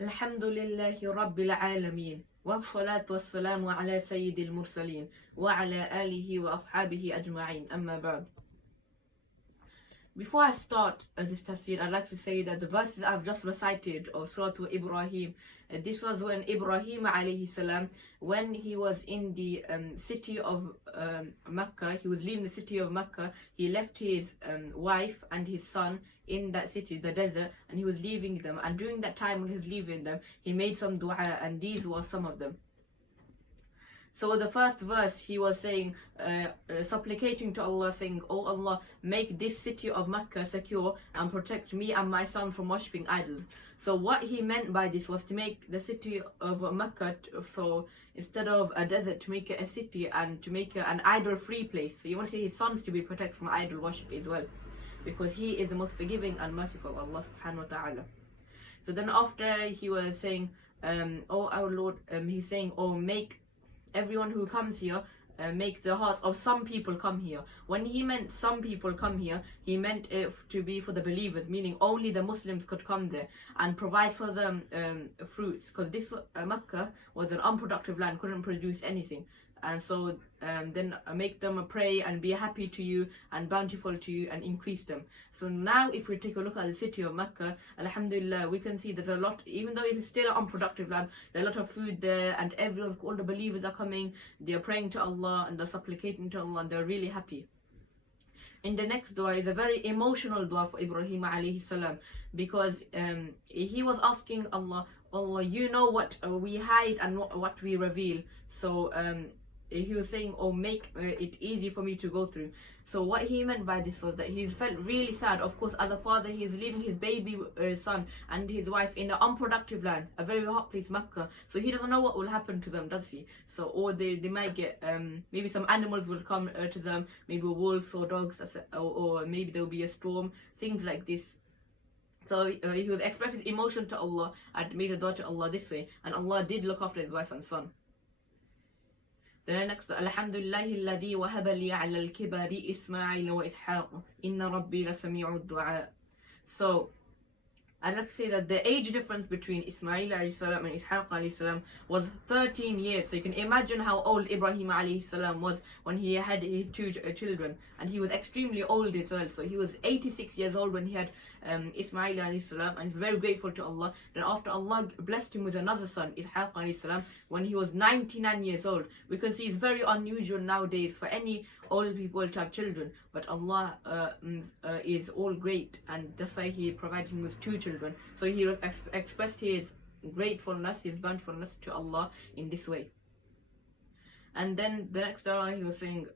الحمد لله رب العالمين والصلاة والسلام على سيد المرسلين وعلى آله وأصحابه أجمعين أما بعد. Before I start this tafsir, I'd like to say that the verses I've just recited of Surah Ibrahim, this was when Ibrahim alayhi salam, when he was in the city of Mecca, he was leaving the city of Mecca, he left his wife and his son in that city, the desert, and he was leaving them. And during that time when he was leaving them, he made some dua, and these were some of them. So the first verse, he was saying, supplicating to Allah, saying, "Oh Allah, make this city of Mecca secure and protect me and my son from worshipping idols." So what he meant by this was to make the city of Mecca, so instead of a desert, to make it a city and to make it an idol-free place. So he wanted his sons to be protected from idol worship as well, because he is the most forgiving and merciful, Allah subhanahu wa ta'ala. So then after he was saying, "Oh our Lord," he's saying, "Oh, make everyone who comes here, make the hearts of some people come here." When he meant some people come here, he meant it to be for the believers, meaning only the Muslims could come there and provide for them fruits, because this Mecca was an unproductive land, couldn't produce anything. And so then make them pray and be happy to you and bountiful to you and increase them. So now if we take a look at the city of Mecca, alhamdulillah, we can see there's a lot, even though it's still an unproductive land, there's a lot of food there, and everyone, all the believers are coming, they're praying to Allah and they're supplicating to Allah, and they're really happy. In the next dua is a very emotional dua for Ibrahim alayhi salam, because he was asking Allah, "Allah, you know what we hide and what we reveal." So he was saying, "Oh, make it easy for me to go through." So what he meant by this was that he felt really sad. Of course, as a father, he is leaving his baby son and his wife in an unproductive land, a very hot place, Mecca. So he doesn't know what will happen to them, does he? So, or they might get, maybe some animals will come to them, maybe wolves or dogs, or maybe there will be a storm, things like this. So he was expressing his emotion to Allah and made a dua to Allah this way, and Allah did look after his wife and son. Then next, Alhamdulillahi alladhi wahaba li ala al-kibari Ismail wa Ishaq, inna rabbi lasami'u du'a. So I'd like to say that the age difference between Ismail alayhi salam and Ishaq alayhi salam was 13 years. So you can imagine how old Ibrahim alayhi salam was when he had his two children, and he was extremely old as well. So he was 86 years old when he had Ismail alayhi salam, and he's very grateful to Allah. Then after Allah blessed him with another son, Ishaq alayhi salam, when he was 99 years old. We can see it's very unusual nowadays for any old people to have children, but Allah is all great, and that's why He provided him with two children. So he expressed his gratefulness, his bountifulness to Allah in this way. And then the next dua he was saying,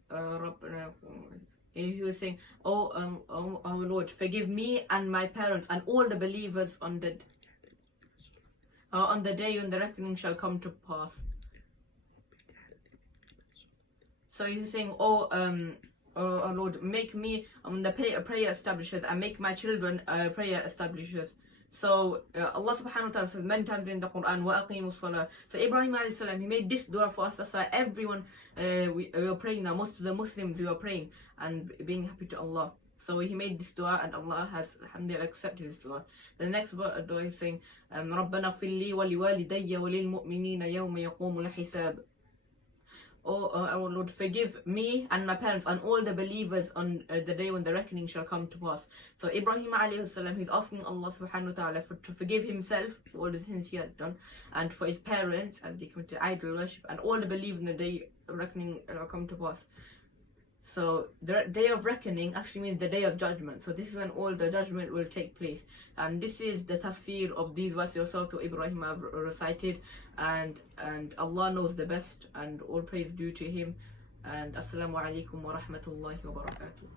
"Oh, our Lord, forgive me and my parents and all the believers on the day when the reckoning shall come to pass." So he was saying, "Oh, our Lord, make me the prayer establishers and make my children prayer establishers." So Allah subhanahu wa ta'ala says many times in the Quran, "Wa aqimus salah." So Ibrahim alayhi salam, he made this dua for us. That's why everyone we are praying now. Most of the Muslims, we are praying and being happy to Allah. So he made this dua, and Allah has, alhamdulillah, accepted this dua. The next dua is saying, "Rabbana fili wa liwalidayya wa lil mu'minina yawma yaqumul hisab." Oh, our Lord, forgive me and my parents and all the believers on the day when the reckoning shall come to pass. So Ibrahim alayhi salam, he's asking Allah subhanahu wa ta'ala to forgive himself for all the sins he had done, and for his parents as they committed idol worship, and all the believers on the day of reckoning shall come to pass. So the day of reckoning actually means the day of judgment. So this is when all the judgment will take place. And this is the tafsir of these verses to Ibrahim I've recited. And Allah knows the best, and all praise due to him. And Assalamu alaikum wa rahmatullahi wa barakatuh.